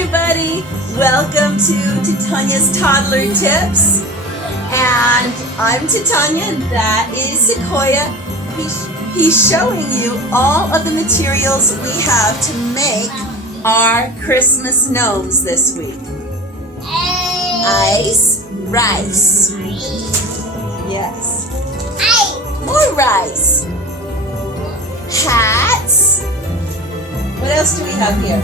everybody! Welcome to Titanya's Toddler Tips. And I'm Titanya, and that is Sequoia. He's showing you all of the materials we have to make our Christmas gnomes this week. Ice, rice. Yes. More rice. Hats. What else do we have here?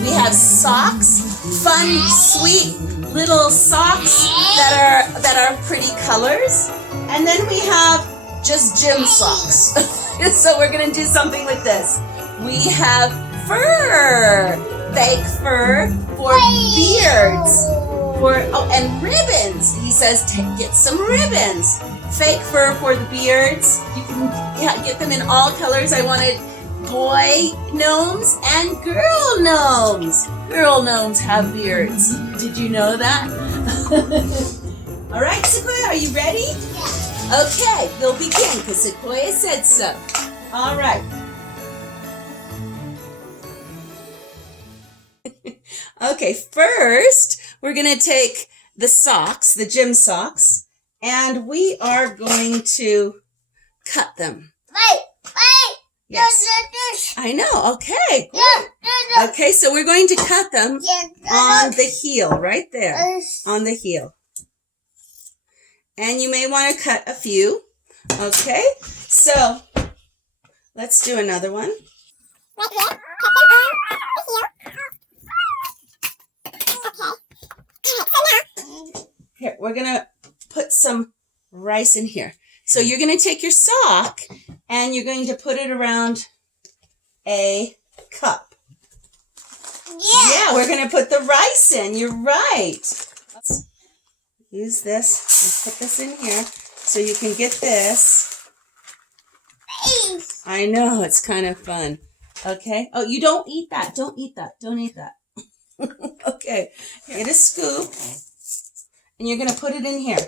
We have socks, fun, sweet little socks that are pretty colors. And then we have just gym socks. So we're gonna do something with this. We have fur, fake fur for beards. And ribbons. He says get some ribbons. Fake fur for the beards. You can get them in all colors. I wanted boy gnomes and girl gnomes. Girl gnomes have beards. Did you know that? All right, Sequoia, are you ready? Yeah. Okay, we'll begin because Sequoia said so. All right. Okay, first we're going to take the socks, the gym socks, and we are going to cut them. Wait. Yes. I know. Okay. Okay, so we're going to cut them on the heel, right there, on the heel. And you may want to cut a few. Okay, so let's do another one. Here, we're going to put some rice in here. So you're going to take your sock and you're going to put it around a cup. Yeah, we're going to put the rice in. You're right. Let's use this and put this in here so you can get this. I know, it's kind of fun. Okay. Oh, you don't eat that. Don't eat that. Don't eat that. Okay. Get a scoop and you're going to put it in here.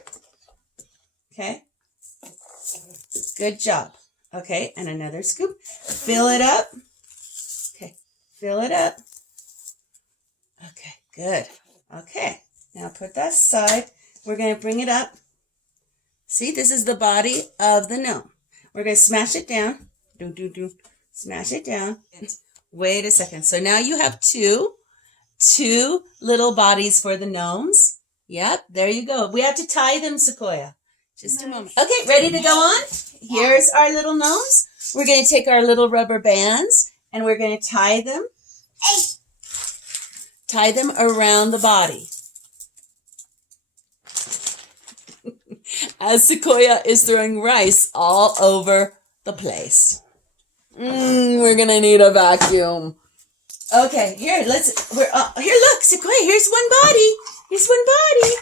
Okay. Good job. Okay, and another scoop. Fill it up. Okay, fill it up. Okay, good. Okay, now put that aside. We're going to bring it up. See, this is the body of the gnome. We're going to smash it down. Smash it down. Wait a second. So now you have two little bodies for the gnomes. Yep, there you go. We have to tie them, Sequoia. Just a moment. Okay, ready to go on? Here's our little gnomes. We're going to take our little rubber bands and we're going to tie them. Tie them around the body. As Sequoia is throwing rice all over the place. We're going to need a vacuum. Okay, here, look, Sequoia, here's one body. Here's one body.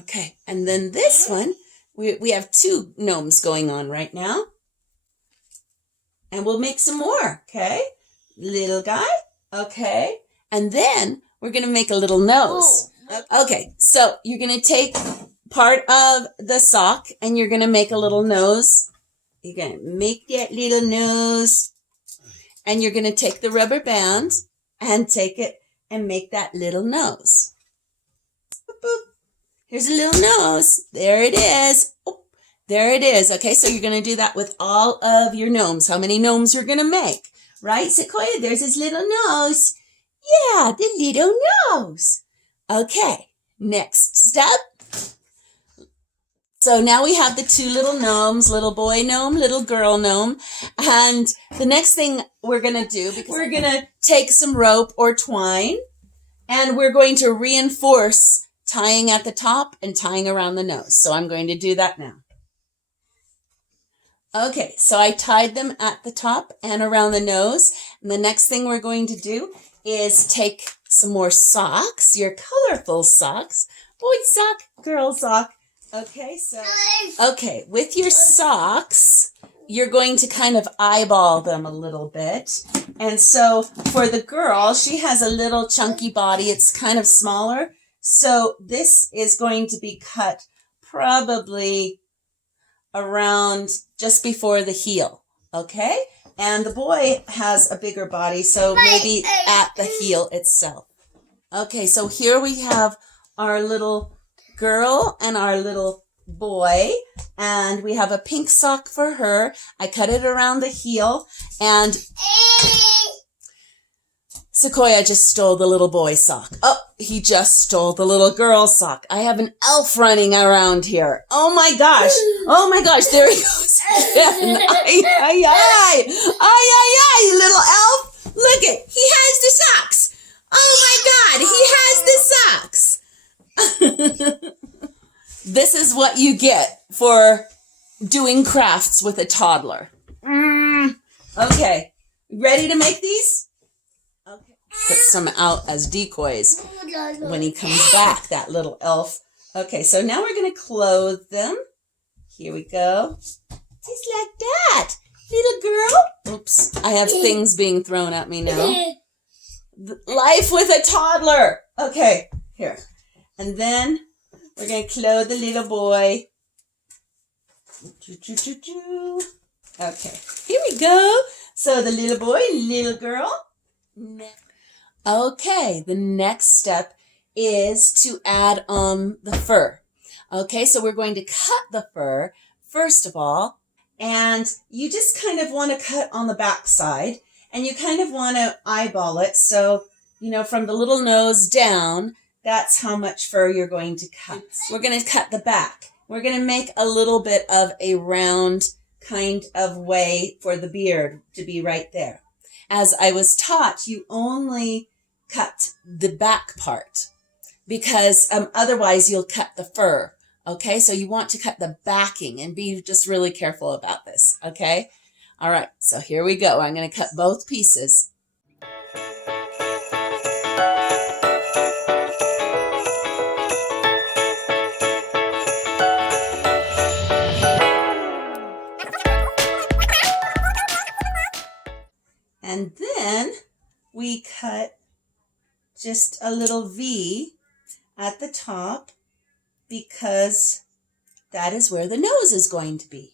Okay, and then this one, we have two gnomes going on right now. And we'll make some more, okay? Little guy, okay. And then we're going to make a little nose. Okay, so you're going to take part of the sock and you're going to make a little nose. You're going to make that little nose. And you're going to take the rubber band and take it and make that little nose. Boop, boop. Here's a little nose. There it is. Oh, there it is. Okay, so you're going to do that with all of your gnomes. How many gnomes you're going to make? Right, Sequoia? There's his little nose. Yeah, the little nose. Okay, next step. So now we have the two little gnomes, little boy gnome, little girl gnome. And the next thing we're going to do, because we're going to take some rope or twine, and we're going to reinforce tying at the top and tying around the nose. So I'm going to do that now. Okay, so I tied them at the top and around the nose. And the next thing we're going to do is take some more socks, your colorful socks. Boy sock, girl sock. Okay, with your socks, you're going to kind of eyeball them a little bit. And so for the girl, she has a little chunky body. It's kind of smaller. So this is going to be cut probably around just before the heel. Okay? And the boy has a bigger body, so maybe at the heel itself. Okay, so here we have our little girl and our little boy, and we have a pink sock for her. I cut it around the heel, and Sequoia just stole the little boy's sock. Oh, he just stole the little girl's sock. I have an elf running around here. Oh my gosh. Oh my gosh. There he goes again. Ay, ay, ay. Ay, ay, ay, little elf. Look it. He has the socks. Oh my God. He has the socks. This is what you get for doing crafts with a toddler. Okay. Ready to make these? Okay. Put some out as decoys when he comes back, that little elf. Okay, so now we're going to clothe them. Here we go. Just like that. Little girl. Oops, I have things being thrown at me now. Life with a toddler. Okay, here. And then we're going to clothe the little boy. Okay, here we go. So the little boy, little girl. Okay, the next step is to add on the fur. Okay, so we're going to cut the fur, first of all, and you just kind of want to cut on the back side, and you kind of want to eyeball it. So, you know, from the little nose down, that's how much fur you're going to cut. We're going to cut the back. We're going to make a little bit of a round kind of way for the beard to be right there. As I was taught, you only cut the back part because otherwise you'll cut the fur. Okay, so you want to cut the backing and be just really careful about this. Okay, all right, so here we go. I'm going to cut both pieces. And then we cut just a little V at the top because that is where the nose is going to be.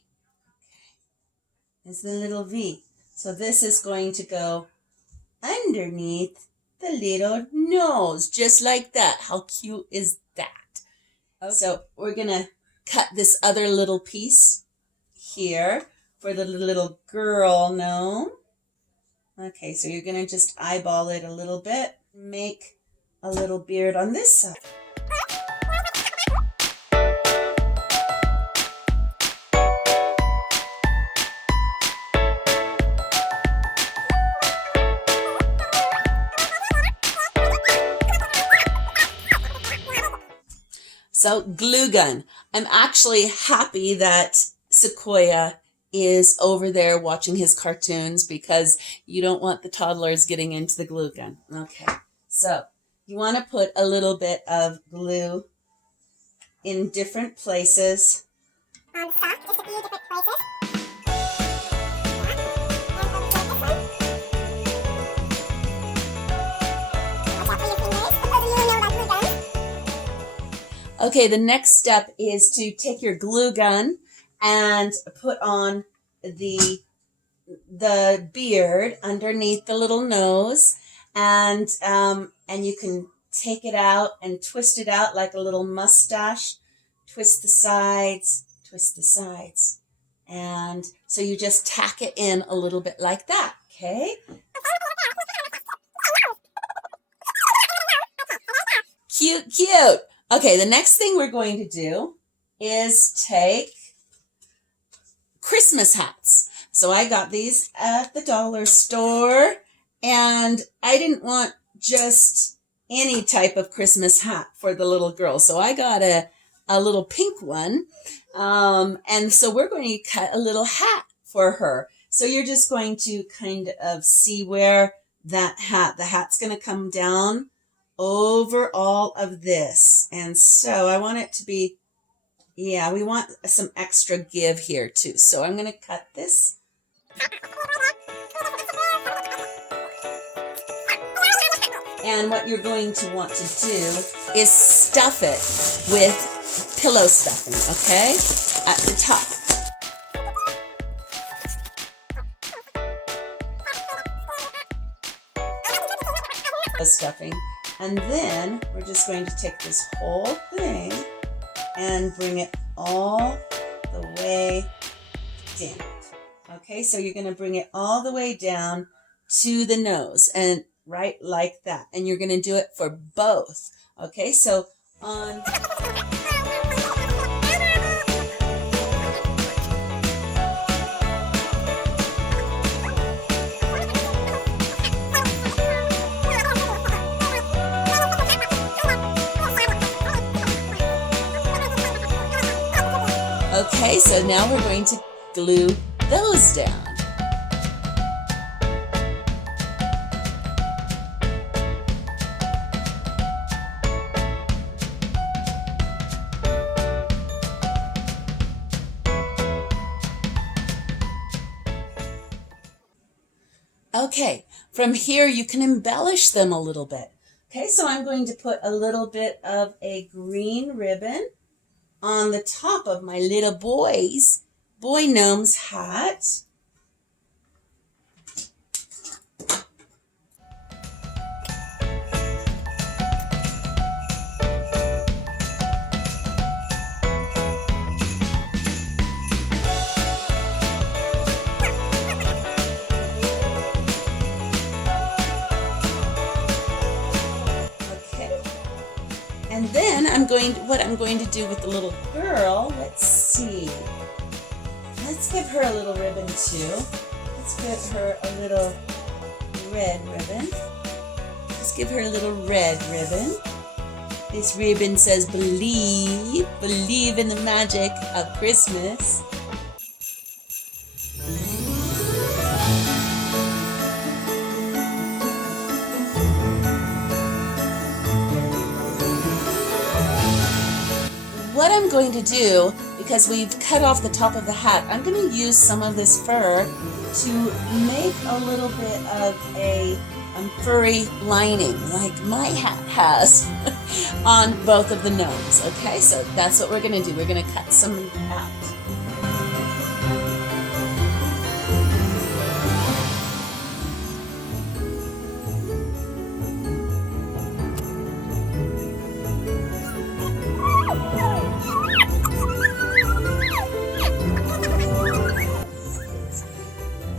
It's the little V. So this is going to go underneath the little nose, just like that. How cute is that? Okay. So we're going to cut this other little piece here for the little girl gnome. Okay, so you're going to just eyeball it a little bit. Make a little beard on this side. So, glue gun. I'm actually happy that Sequoia is over there watching his cartoons because you don't want the toddlers getting into the glue gun. Okay, so you want to put a little bit of glue in different places. On the sock, just a few different places. Okay, the next step is to take your glue gun and put on the beard underneath the little nose, and you can take it out and twist it out like a little mustache. Twist the sides, and so you just tack it in a little bit like that. Okay. Cute, cute. Okay, the next thing we're going to do is take Christmas hats. So I got these at the dollar store, and I didn't want just any type of Christmas hat for the little girl. So I got a little pink one. And so we're going to cut a little hat for her. So you're just going to kind of see where the hat's going to come down over all of this. And so I want it to be, yeah, we want some extra give here too. So I'm going to cut this. And what you're going to want to do is stuff it with pillow stuffing, okay, at the top. the stuffing. And then we're just going to take this whole thing and bring it all the way down. Okay, so you're going to bring it all the way down to the nose, and right like that. And you're going to do it for both. Okay, so on... Okay, so now we're going to glue those down. Okay, from here you can embellish them a little bit. Okay, so I'm going to put a little bit of a green ribbon on the top of my little boy gnome's hat. And then what I'm going to do with the little girl, let's see. Let's give her a little ribbon too. Let's give her a little red ribbon. Let's give her a little red ribbon. This ribbon says believe in the magic of Christmas. What I'm going to do, because we've cut off the top of the hat, I'm going to use some of this fur to make a little bit of a furry lining like my hat has on both of the gnomes. Okay, so that's what we're going to do. We're going to cut some out.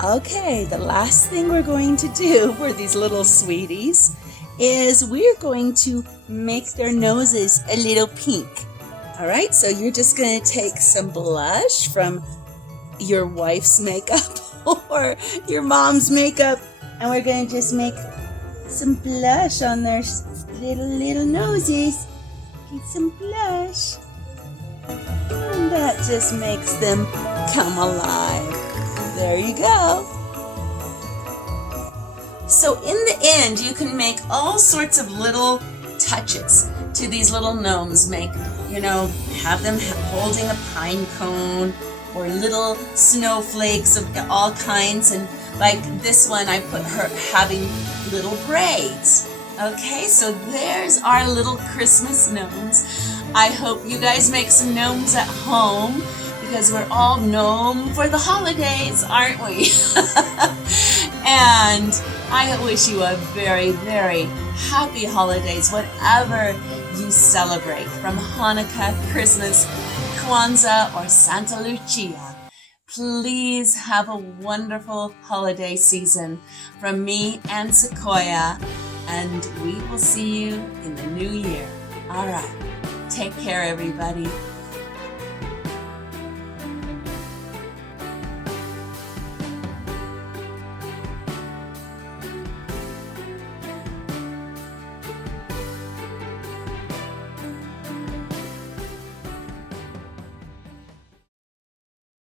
Okay, the last thing we're going to do for these little sweeties is we're going to make their noses a little pink. All right, so you're just going to take some blush from your wife's makeup or your mom's makeup, and we're going to just make some blush on their little noses. Get some blush. And that just makes them come alive. There you go. So in the end, you can make all sorts of little touches to these little gnomes. Have them holding a pine cone or little snowflakes of all kinds. And like this one, I put her having little braids. Okay, so there's our little Christmas gnomes. I hope you guys make some gnomes at home, because we're all gnome for the holidays, aren't we? And I wish you a very, very happy holidays, whatever you celebrate, from Hanukkah, Christmas, Kwanzaa, or Santa Lucia. Please have a wonderful holiday season from me and Sequoia, and we will see you in the new year. All right, take care, everybody.